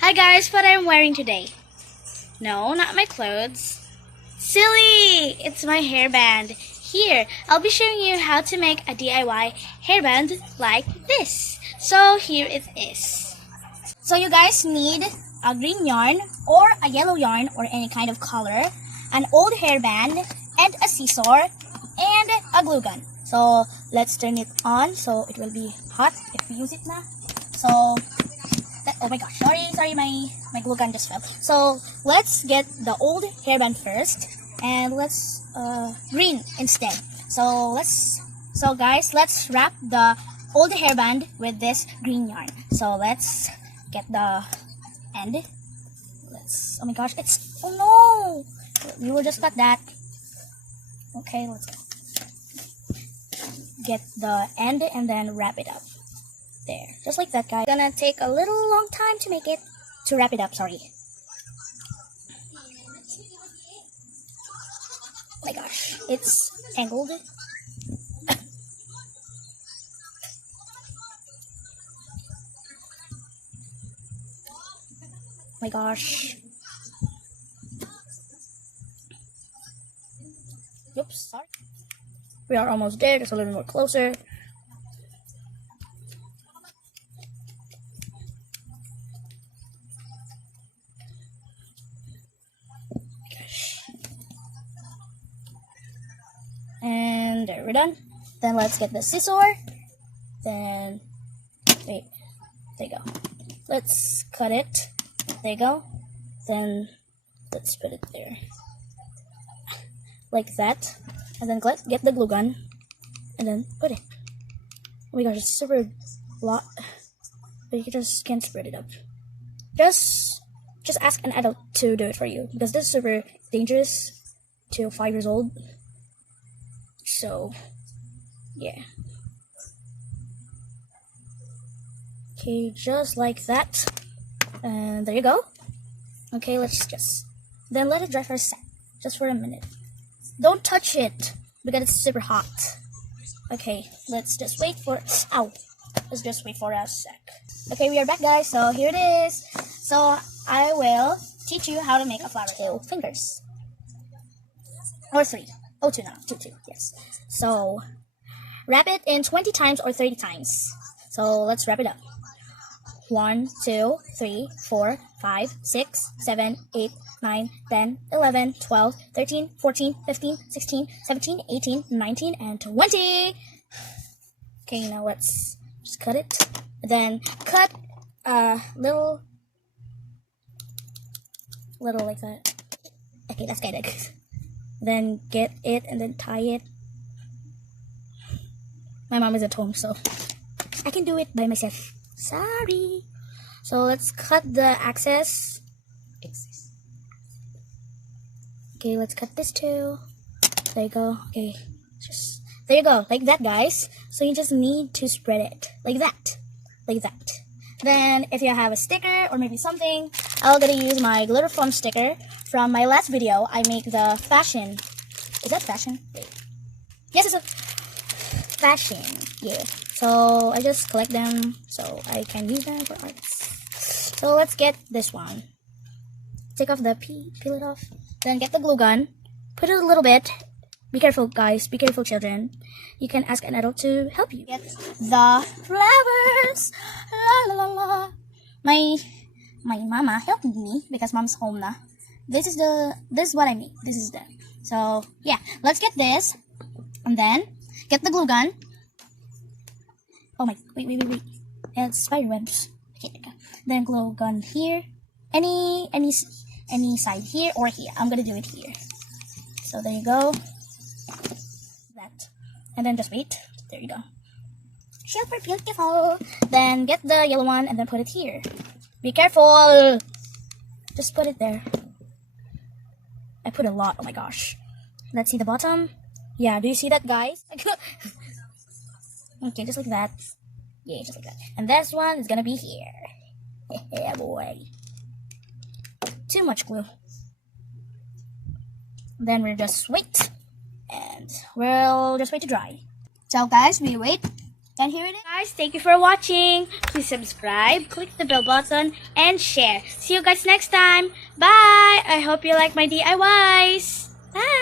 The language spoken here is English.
Hi guys, what I'm wearing today. No, not my clothes. Silly! It's my hairband. Here, I'll be showing you how to make a DIY hairband like this. So here it is. So you guys need a green yarn or a yellow yarn or any kind of color, an old hairband, and a scissor, and a glue gun. So let's turn it on so it will be hot if we use it now. So oh my gosh, sorry, my glue gun just fell. So let's get the old hairband first, and let's green instead. So guys, let's wrap the old hairband with this green yarn. So let's get the end. Oh my gosh, oh no, we will just cut that. Okay, let's get the end and then wrap it up. There, just like that, guys. It's gonna take a little long time to wrap it up, sorry. Oh my gosh, it's tangled. Oh my gosh. Oops, sorry. We are almost there, just a little more closer. And there, we're done. Then let's get the scissor. Then, wait, there you go. Let's cut it. There you go. Then let's put it there. Like that. And then get the glue gun. And then put it. Oh my gosh, it's super lot. But you just can't spread it up. Just ask an adult to do it for you. Because this is super dangerous to 5 years old. So, yeah. Okay, just like that. And there you go. Okay, then let it dry for a sec. Just for a minute. Don't touch it, because it's super hot. Okay, let's just wait for, let's just wait for a sec. Okay, we are back, guys. So here it is. So I will teach you how to make a flower. 2 fingers. Or 3. Oh, 2 now. 2, yes. So, wrap it in 20 times or 30 times. So, let's wrap it up. 1, 2, 3, 4, 5, 6, 7, 8, 9, 10, 11, 12, 13, 14, 15, 16, 17, 18, 19, and 20. Okay, now let's just cut it. Then cut a little like that. Okay, that's kind of good. Then get it and then tie it. My mom is at home, so I can do it by myself. Sorry. So let's cut the excess. Okay, let's cut this too. There you go. Okay, there you go, like that, guys. So you just need to spread it like that, Then if you have a sticker or maybe something, I'm gonna use my glitter foam sticker from my last video. I make the fashion. Is that fashion? Wait. Yes, it's a fashion. Yeah. So I just collect them so I can use them for arts. So let's get this one. Take off the peel it off. Then get the glue gun. Put it a little bit. Be careful, guys. Be careful, children. You can ask an adult to help you. Get the flowers. La la la la. My mama helped me because mom's home now. This is what I make. This is the. So yeah, let's get this, and then get the glue gun. Oh my, wait. It's spider webs. Okay, there you go. Then glue gun here. Any side here or here. I'm gonna do it here. So there you go. That, and then just wait. There you go. Super beautiful. Then get the yellow one and then put it here. Be careful. Just put it there. I put a lot. Oh my gosh. Let's see the bottom. Yeah, do you see that, guys? Okay, just like that. Yeah, just like that. And this one is gonna be here. Yeah, boy. Too much glue. Then we'll just wait. And we'll just wait to dry. So guys, we wait. And here it is. Guys, thank you for watching. Please subscribe, click the bell button, and share. See you guys next time. Bye! I hope you like my DIYs. Bye!